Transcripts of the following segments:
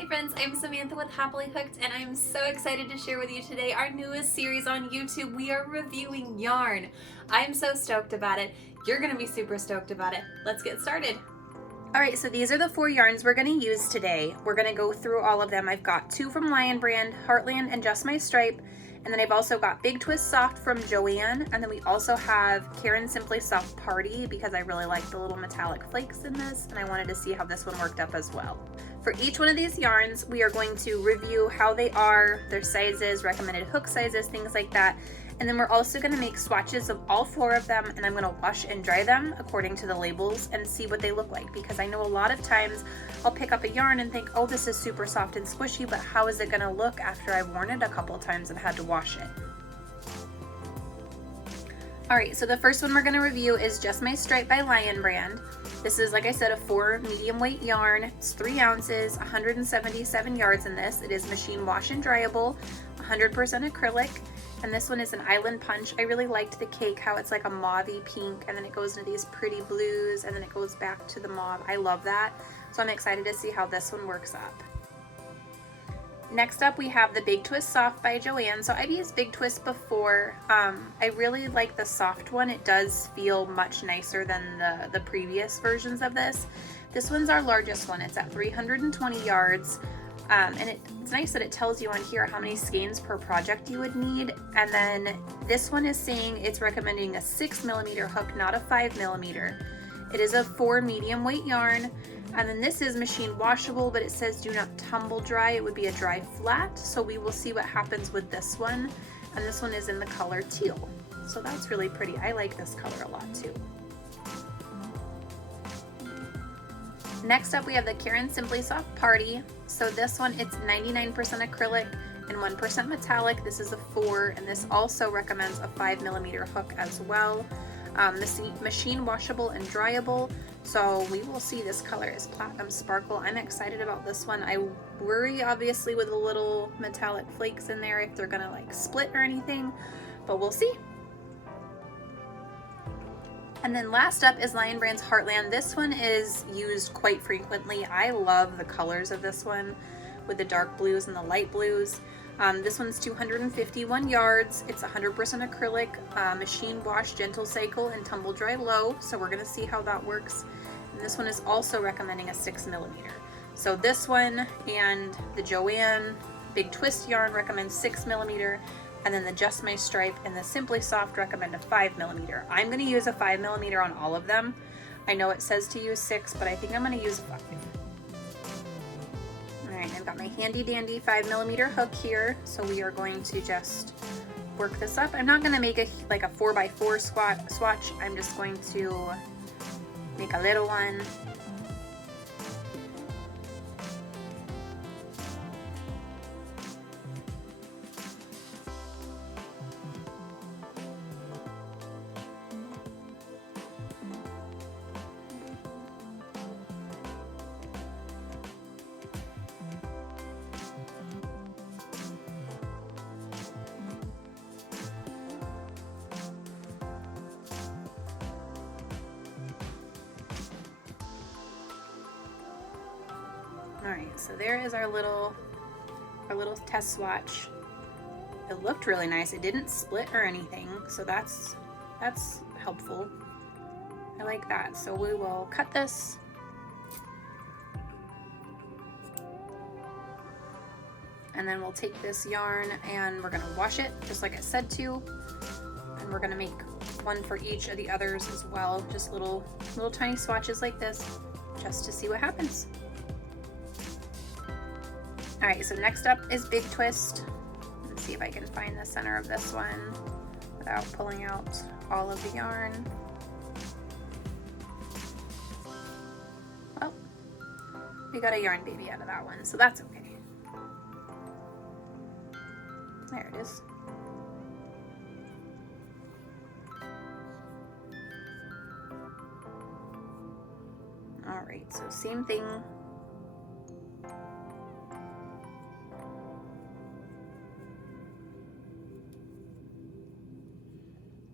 Hi friends, I'm Samantha with Happily Hooked, and I'm so excited to share with you today our newest series on YouTube. We are reviewing yarn. I'm so stoked about it. You're gonna be super stoked about it. Let's get started. All right, so these are the 4 yarns we're gonna use today. We're gonna go through all of them. I've got 2 from Lion Brand, Heartland and Just My Stripe, and then I've also got Big Twist Soft from Joanne, and then we also have Karen Simply Soft Party because I really like the little metallic flakes in this, and I wanted to see how this one worked up as well. For each one of these yarns, we are going to review how they are, their sizes, recommended hook sizes, things like that. And then we're also going to make swatches of all 4 of them, and I'm going to wash and dry them according to the labels and see what they look like, because I know a lot of times I'll pick up a yarn and think, oh, this is super soft and squishy, but how is it going to look after I've worn it a couple of times and had to wash it? All right, so the first one we're going to review is Just My Stripe by Lion Brand. This is, like I said, a 4 medium weight yarn. It's 3 ounces, 177 yards in this. It is machine wash and dryable, 100% acrylic. And this one is an Island Punch. I really liked the cake, how it's like a mauvey pink, and then it goes into these pretty blues, and then it goes back to the mauve. I love that. So I'm excited to see how this one works up. Next up, we have the Big Twist Soft by Joanne. So I've used Big Twist before. I really like the soft one. It does feel much nicer than the previous versions of this. This one's our largest one. It's at 320 yards. And it's nice that it tells you on here how many skeins per project you would need. And then this one is saying it's recommending a 6mm hook, not a 5mm. It is a 4 medium weight yarn. And then this is machine washable, but it says do not tumble dry. It would be a dry flat. So we will see what happens with this one. And this one is in the color teal. So that's really pretty. I like this color a lot too. Next up, we have the Karen Simply Soft Party. So this one, it's 99% acrylic and 1% metallic. This is a 4, and this also recommends a 5mm hook as well. This machine washable and dryable. So we will see. This color is Platinum Sparkle. I'm excited about this one. I worry obviously with the little metallic flakes in there if they're gonna like split or anything, but we'll see. And then last up is Lion Brand's Heartland. This one is used quite frequently. I love the colors of this one with the dark blues and the light blues. This one's 251 yards. It's 100% acrylic, machine wash, gentle cycle, and tumble dry low. So we're gonna see how that works. And this one is also recommending a 6mm. So this one and the Joanne Big Twist yarn recommends 6mm. And then the Just My Stripe and the Simply Soft recommend a 5mm. I'm going to use a 5mm on all of them. I know it says to use 6, but I think I'm going to use a 5. Alright, I've got my handy dandy 5mm hook here, so we are going to just work this up. I'm not going to make a 4x4 swatch. I'm just going to make a little one. Alright, so there is our little test swatch. It looked really nice. It didn't split or anything, so that's helpful. I like that. So we will cut this. And then we'll take this yarn and we're gonna wash it just like I said to. And we're gonna make one for each of the others as well. Just little tiny swatches like this, just to see what happens. All right, so next up is Big Twist. Let's see if I can find the center of this one without pulling out all of the yarn. Well, we got a yarn baby out of that one, so that's okay. There it is. All right, so same thing.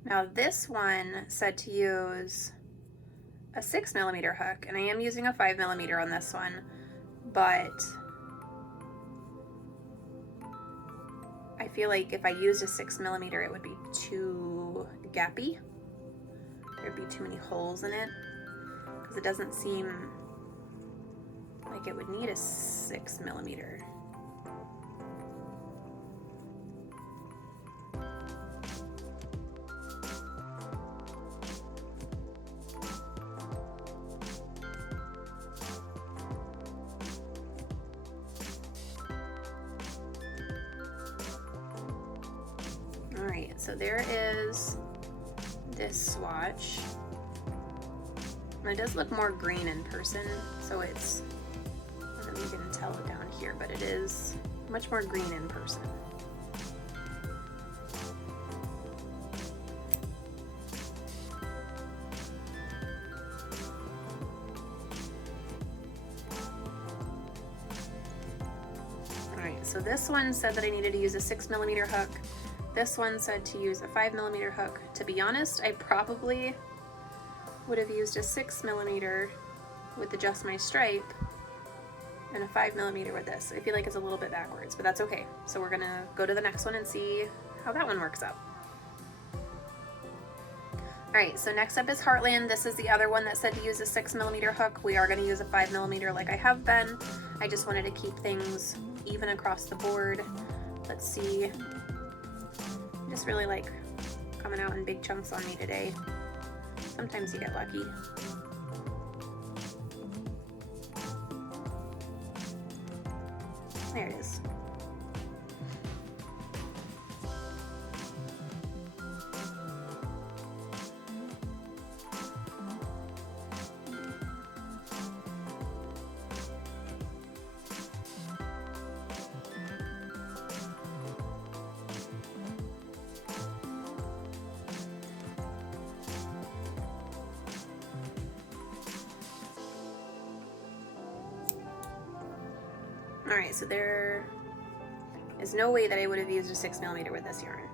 Now this one said to use a 6mm hook, and I am using a 5mm on this one, but I feel like if I used a 6mm, it would be too gappy. There'd be too many holes in it, because it doesn't seem like it would need a 6mm. Alright, so there is this swatch. And it does look more green in person, so it's, I don't know if you can tell it down here, but it is much more green in person. Alright, so this one said that I needed to use a 6mm hook. This one said to use a 5mm hook. To be honest, I probably would have used a 6mm with the Just My Stripe and a 5mm with this. I feel like it's a little bit backwards, but that's okay. So we're gonna go to the next one and see how that one works out. Alright, so next up is Heartland. This is the other one that said to use a 6mm hook. We are gonna use a 5mm like I have been. I just wanted to keep things even across the board. Let's see. I just really like coming out in big chunks on me today. Sometimes you get lucky. There it is. Alright, so there is no way that I would have used a 6mm with this yarn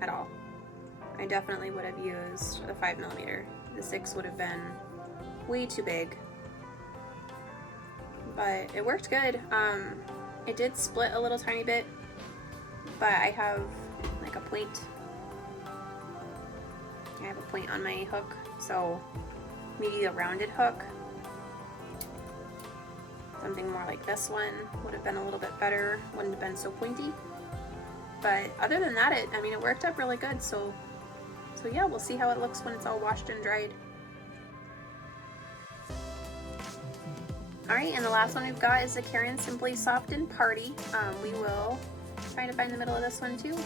at all. I definitely would have used a 5mm. The 6 would have been way too big. But it worked good. It did split a little tiny bit, but I have like a point. I have a point on my hook, so maybe a rounded hook. Something more like this one would have been a little bit better, wouldn't have been so pointy. But other than that, I mean, it worked out really good. So yeah, we'll see how it looks when it's all washed and dried. All right, and the last one we've got is the Caron Simply Soft and Party. We will try to find the middle of this one too.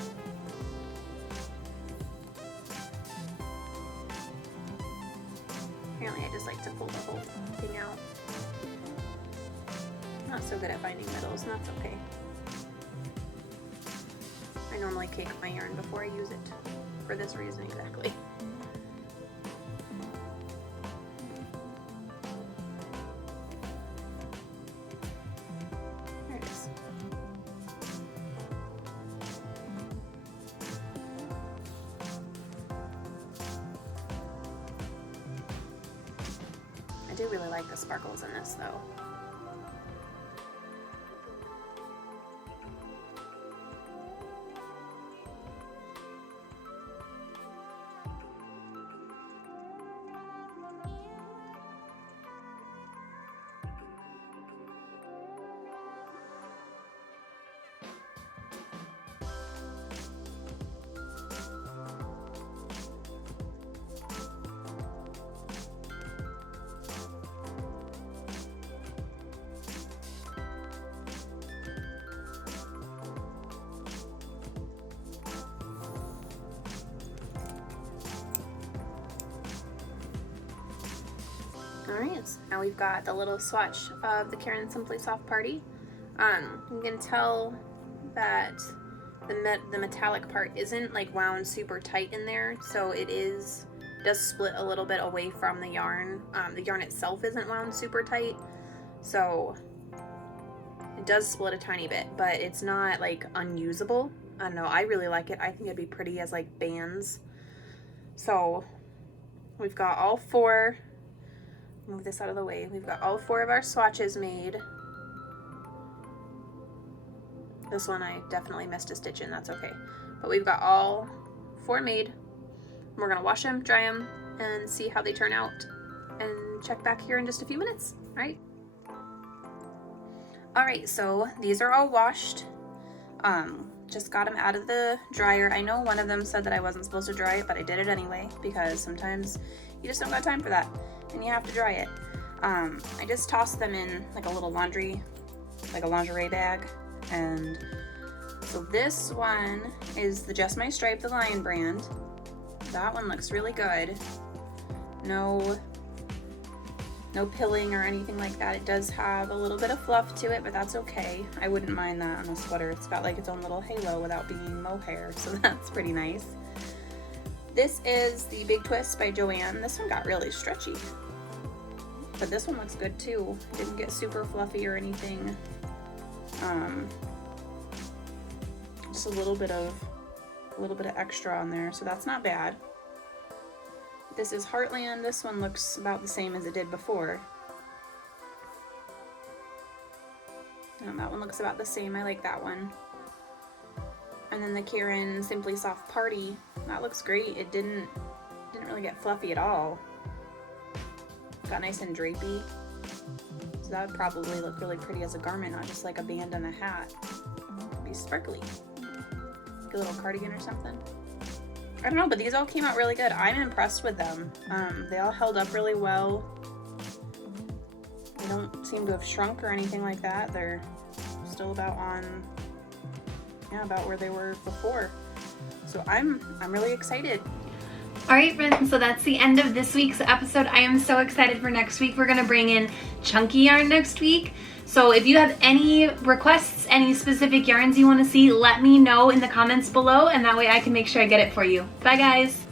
Apparently I just like to pull the whole thing out. Not so good at finding middles, and that's okay. I normally cake my yarn before I use it, for this reason exactly. There it is. I do really like the sparkles in this though. Alright, now we've got the little swatch of the Caron Simply Soft Party. You can tell that the metallic part isn't like wound super tight in there, so it does split a little bit away from the yarn. The yarn itself isn't wound super tight, so it does split a tiny bit, but it's not like unusable. I don't know, I really like it. I think it'd be pretty as like bands. So we've got all four. Move this out of the way. We've got all four of our swatches made. This one I definitely missed a stitch in, that's okay. But we've got all 4 made. We're gonna wash them, dry them, and see how they turn out, and check back here in just a few minutes, all right? All right, so these are all washed. Just got them out of the dryer. I know one of them said that I wasn't supposed to dry it, but I did it anyway because sometimes you just don't got time for that and you have to dry it. I just tossed them in like a little lingerie bag. And so this one is the Just My Stripe, the Lion brand. That one looks really good. No pilling or anything like that. It does have a little bit of fluff to it, but that's okay. I wouldn't mind that on a sweater. It's got like its own little halo without being mohair, so that's pretty nice. This is the Big Twist by Joanne. This one got really stretchy, but this one looks good too. Didn't get super fluffy or anything. Just a little bit of extra on there, so that's not bad. This is Heartland. This one looks about the same as it did before. And that one looks about the same. I like that one. And then the Karen Simply Soft Party. That looks great. It didn't really get fluffy at all. Got nice and drapey. So that would probably look really pretty as a garment, not just like a band and a hat. It'd be sparkly. Like a little cardigan or something. I don't know, but these all came out really good. I'm impressed with them. They all held up really well. They don't seem to have shrunk or anything like that. They're still about where they were before. So I'm really excited. All right, friends, so that's the end of this week's episode. I am so excited for next week. We're gonna bring in chunky yarn next week. So if you have any requests, any specific yarns you wanna see, let me know in the comments below, and that way I can make sure I get it for you. Bye, guys.